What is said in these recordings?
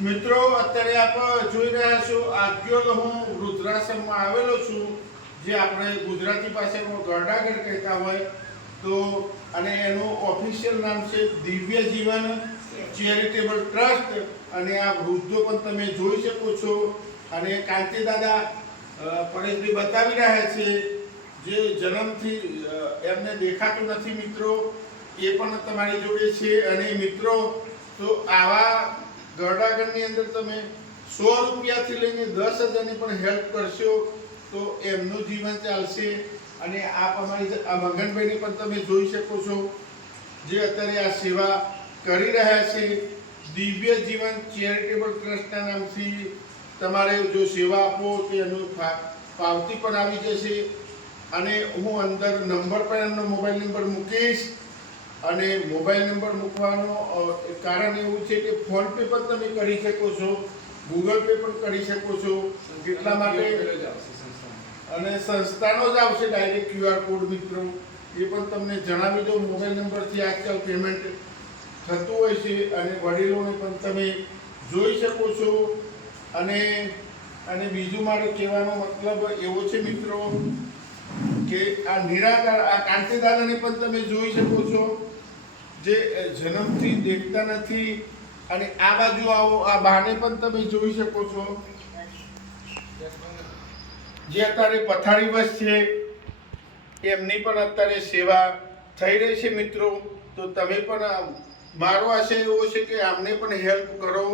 મિત્રો, અત્યારે આપ જોઈ રહ્યા છો આજ્ઞોલ હું વૃદ્ધાશ્રમમાં આવેલો છું, જે આપણે ગુજરાતી ભાષામાં ગરડાગઢ કહેતા હોય. તો, અને એનું ઓફિશિયલ નામ છે દિવ્ય જીવન ચેરિટેબલ ટ્રસ્ટ અને આ વૃદ્ધો પણ તમે જોઈ શકો છો. અને કાંતિ દાદા પરેશભાઈ બતાવી રહ્યા છે, જે જન્મથી એમને દેખાતું નથી મિત્રો. એ પણ તમારી જોડે છે. અને મિત્રો, તો આવા ગરડાગઢની અંદર તમે સો રૂપિયાથી લઈને દસ હજારની પણ હેલ્પ કરશો, તો એમનું જીવન ચાલશે. અને આપ અમારી આ મગનભાઈને પણ તમે જોઈ શકો છો, જે અત્યારે આ સેવા કરી રહ્યા છે. દિવ્ય જીવન ચેરિટેબલ ટ્રસ્ટના નામથી તમારે જો સેવા આપો, તો એનું પાવતી પણ આવી જશે. અને હું અંદર નંબર પણ એમનો મોબાઈલ નંબર મૂકીશ. અને મોબાઈલ નંબર મૂકવાનો કારણ એવું છે કે ફોન પે પણ તમે કરી શકો છો ગૂગલ પે પણ કરી શકો છો એટલા માટે અને સંસ્થાનો જ આવશે ડાયરેક્ટ ક્યુઆર કોડ મિત્રો. એ પણ તમને જણાવી દો મોબાઈલ નંબરથી આજકાલ પેમેન્ટ થતું હોય છે અને વડીલોને પણ તમે જોઈ શકો છો. અને અને બીજું મારો કહેવાનો મતલબ એવો છે મિત્રો કે આ નિરાકાર આ કાંતિદાદાને પણ તમે જોઈ શકો છો જે જન્મથી દેખતા નથી અને આ બાજુ આવો, આ બાને પણ તમે જોઈ શકો છો. જે અત્યારે પથારી બસ છે, એમની પણ અત્યારે સેવા થઈ રહી છે મિત્રો. તો તમે પણ મારો આશય એવો છે કે આમને પણ હેલ્પ કરો.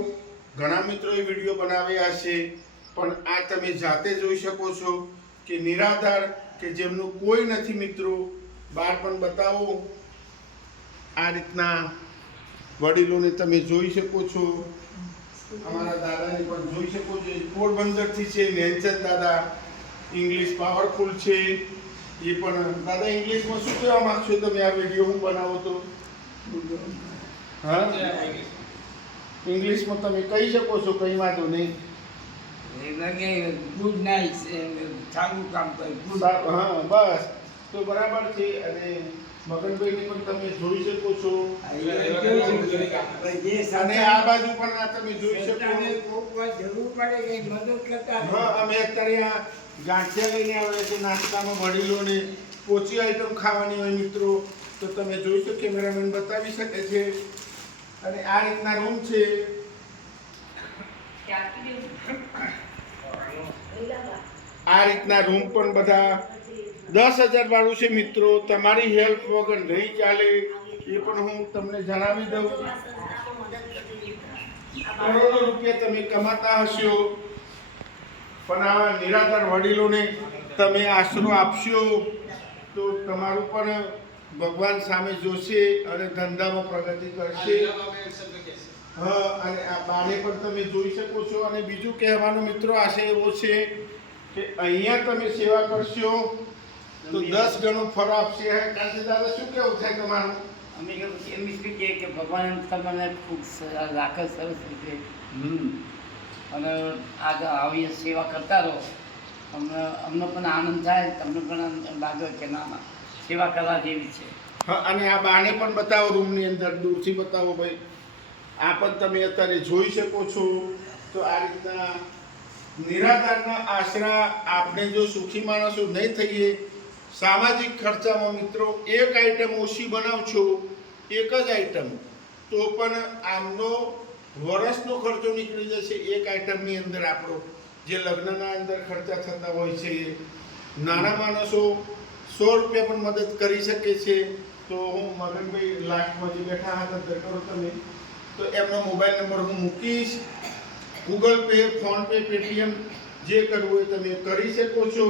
ઘણા મિત્રોએ વીડિયો બનાવ્યા છે, પણ આ તમે જાતે જોઈ શકો છો કે નિરાધાર કે જેમનું કોઈ નથી મિત્રો, બાળપણ બતાવો. આ રીતના વડીલોને તમે જોઈ શકો છો. અમારા દાદાને પણ જોઈ શકો છો. પોરબંદરથી છે નેનચંદ દાદા. ઇંગ્લિશ પાવરફુલ છે. એ પણ, દાદા, ઇંગ્લિશમાં શું કહેવા માંગશો તમે આ વીડિયો હું બનાવો તો? હા? ઇંગ્લિશમાં તમે કહી શકો છો, કંઈ વાંધો નહીં. ગુડ નાઇટ સારું કામ કરે ગુડ હા બસ તો બરાબર છે અને મગનભાઈને પણ તમે જોઈ શકો છો અને આ બાજુ પણ આ તમે જોઈ શકો જરૂર પડે કે મદદ કરતા હા અમે અત્યારે આ ગાંઠિયા લઈને આવ્યા છે નાસ્તામાં વડીલોને ઓછી આઈટમ ખાવાની હોય મિત્રો તો તમે જોઈ શકો કેમેરામેન બતાવી શકે છે અને આ રીતના રૂમ છે આ રીતના રૂમ પણ બધા દસ હજાર વાળું છે મિત્રો. તમારી હેલ્પ વગર નહીં ચાલે એ પણ હું તમને જણાવી દઉં. કરોડો રૂપિયા તમે કમાતા હશો, પણ આવા નિરાધાર વડીલોને તમે આશરો આપશો તો તમારું પણ ભગવાન સામે જોશે અને ધંધામાં પ્રગતિ કરશે. અને આ બારે પણ તમે જોઈ શકો છો. અને બીજું કહેવાનો મિત્રો આશય એવો છે કે અહીંયા તમે સેવા કરશો તો દસ ગણું ફળ આપશે. કારણ કે દાદા શું કેવું થાય તમારું? અમે એમ છીએ કે ભગવાન તમને ખૂબ રાખે સરસ રીતે. અને આગળ આવી સેવા કરતા રહો. અમને અમને પણ આનંદ થાય તમને પણ લાગે કે ના ના. સેવા કરવા જેવી છે. હા અને આ બાને પણ બતાવો રૂમની અંદર દૂરથી બતાવો ભાઈ. આ પણ તમે અત્યારે જોઈ શકો છો. તો આ રીતના નિરાધારના આશરા આપણે જો સુખી માણસો નહીં થઈએ, સામાજિક ખર્ચામાં મિત્રો એક આઈટમ ઓછી બનાવશો, એક જ આઈટમ તો પણ આમનો વર્ષનો ખર્ચો નીકળી જશે એક આઈટમની અંદર આપણો. જે લગ્નના અંદર ખર્ચા થતા હોય છે, નાના માણસો સો રૂપિયા પણ મદદ કરી શકે છે. તો હું મગનભાઈ લાસ્ટમાં જે બેઠા હતા તે તમે તો એમનો મોબાઈલ નંબર હું મૂકીશ. ગૂગલ પે ફોનપે પેટીએમ જે કરવું હોય તમે કરી શકો છો.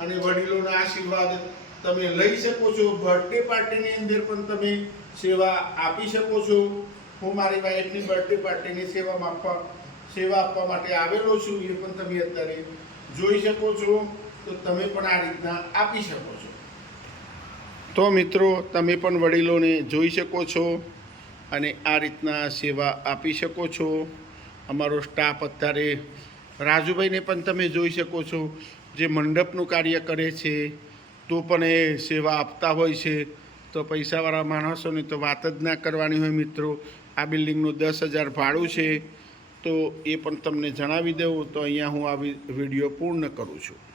અને વડીલોના આશીર્વાદ તમે લઈ શકો છો. બર્થડે પાર્ટીની અંદર પણ તમે સેવા આપી શકો છો. હું મારી વાઈફની બર્થડે પાર્ટીની સેવામાં આપવા સેવા આપવા માટે આવેલો છું. એ પણ તમે અત્યારે જોઈ શકો છો. તો તમે પણ આ રીતના આપી શકો છો. તો મિત્રો, તમે પણ વડીલોને જોઈ શકો છો. અને આ રીતના સેવા આપી શકો છો. અમારો સ્ટાફ અત્યારે રાજુભાઈને પણ તમે જોઈ શકો છો જે મંડપનું કાર્ય કરે છે. તો પણ એ સેવા આપતા હોય છે. તો પૈસાવાળા માણસોની તો વાત જ ના કરવાની હોય મિત્રો. આ બિલ્ડિંગનું દસ હજાર ભાડું છે. તો એ પણ તમને જણાવી દઉં. તો અહીંયા હું આ વીડિયો પૂર્ણ કરું છું.